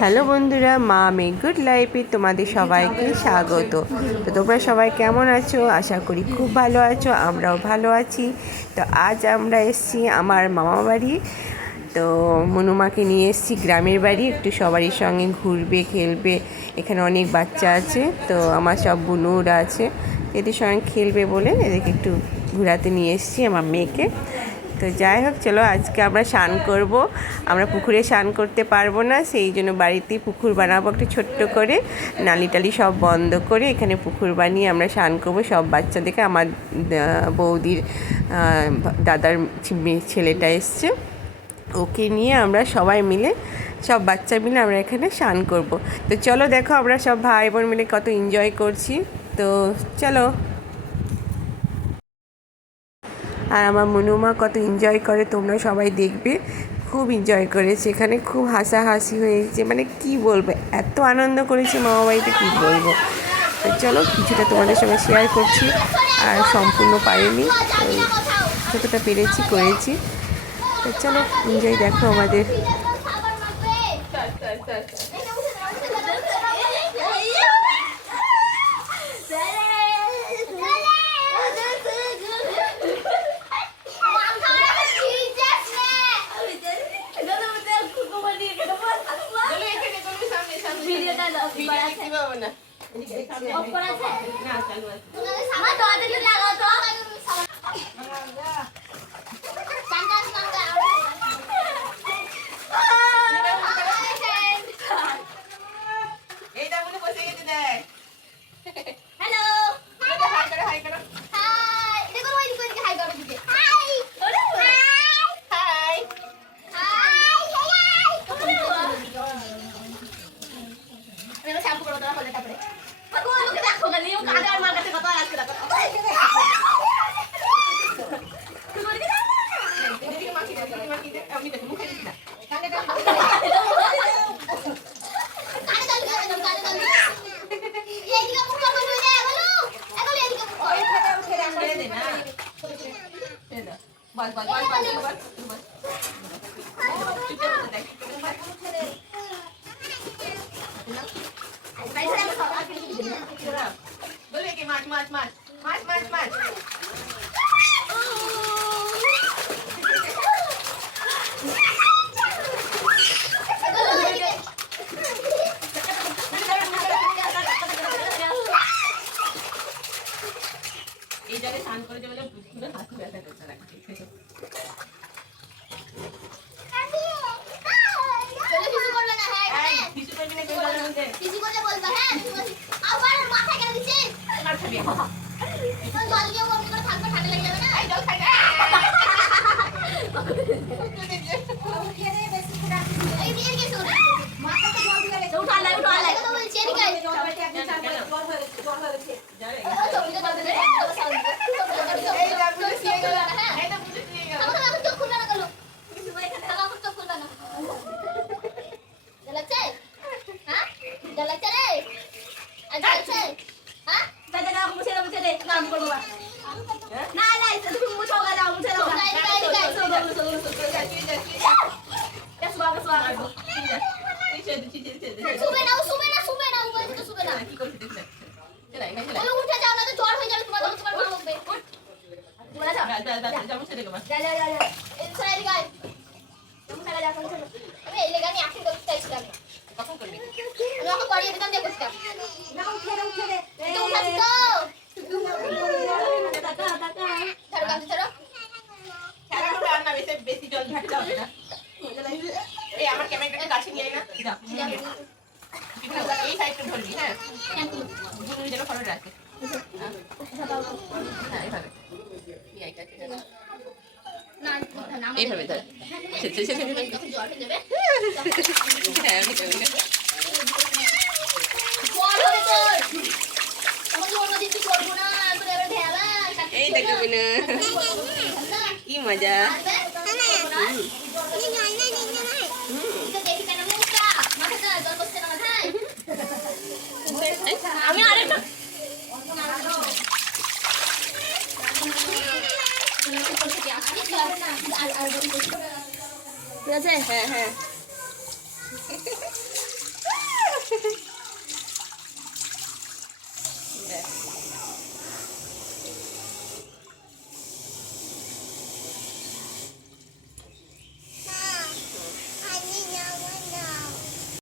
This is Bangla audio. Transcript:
হ্যালো বন্ধুরা, মা আমি গুড লাইফে তোমাদের সবাইকে স্বাগত। তো তোমরা সবাই কেমন আছো? আশা করি খুব ভালো আছো, আমরাও ভালো আছি। তো আজ আমরা এসেছি আমার মামা বাড়ি। তো মনুমাকে নিয়ে এসেছি গ্রামের বাড়ি, একটু সবারই সঙ্গে ঘুরবে খেলবে। এখানে অনেক বাচ্চা আছে, তো আমার সব বুনুরা আছে, এদের সঙ্গে খেলবে বলে এদেরকে একটু ঘোরাতে নিয়ে এসেছি আমার মেয়েকে। তো যাই হোক, চলো আজকে আমরা স্নান করব। আমরা পুকুরে স্নান করতে পারবো না, সেই জন্য বাড়িতেই পুকুর বানাবো একটা ছোট্ট করে, নালি টালি সব বন্ধ করে এখানে পুকুর বানিয়ে আমরা স্নান করবো সব বাচ্চাদেরকে। আমার বৌদির দাদার ছেলেটা এসছে, ওকে নিয়ে আমরা সবাই মিলে, সব বাচ্চা মিলে আমরা এখানে স্নান করব। তো চলো দেখো, আমরা সব ভাই বোন মিলে কত এনজয় করছি। তো চলো। আর আমার মনুমা কত এনজয় করে তোমরা সবাই দেখবে, খুব এনজয় করেছে এখানে, খুব হাসাহাসি হয়েছে, মানে কি বলবো, এত আনন্দ করেছে মামা বাড়িতে, কী বলবো। তো চলো কিছুটা তোমাদের সঙ্গে শেয়ার করছি, আর সম্পূর্ণ পারিনি, যতটা পেরেছি করেছি। তো চলো এনজয় দেখো আমাদের। এই জায়গায় স্নান করে যাবে, হাতে ব্যথা করতে লাগছে। বেশি জল ঘাটতে হবে না। এই আমার ক্যামেরাটাকে কাছে নিয়ে না, এই সাইডটা ধরবি। হ্যাঁ, দুটো যেন ফটো রাখে। হ্যাঁ, এইভাবে এইভাবে ধর। এই দেখো না, কি মজা। আমি আরেকটা ঠিক আছে। হ্যাঁ হ্যাঁ হ্যাঁ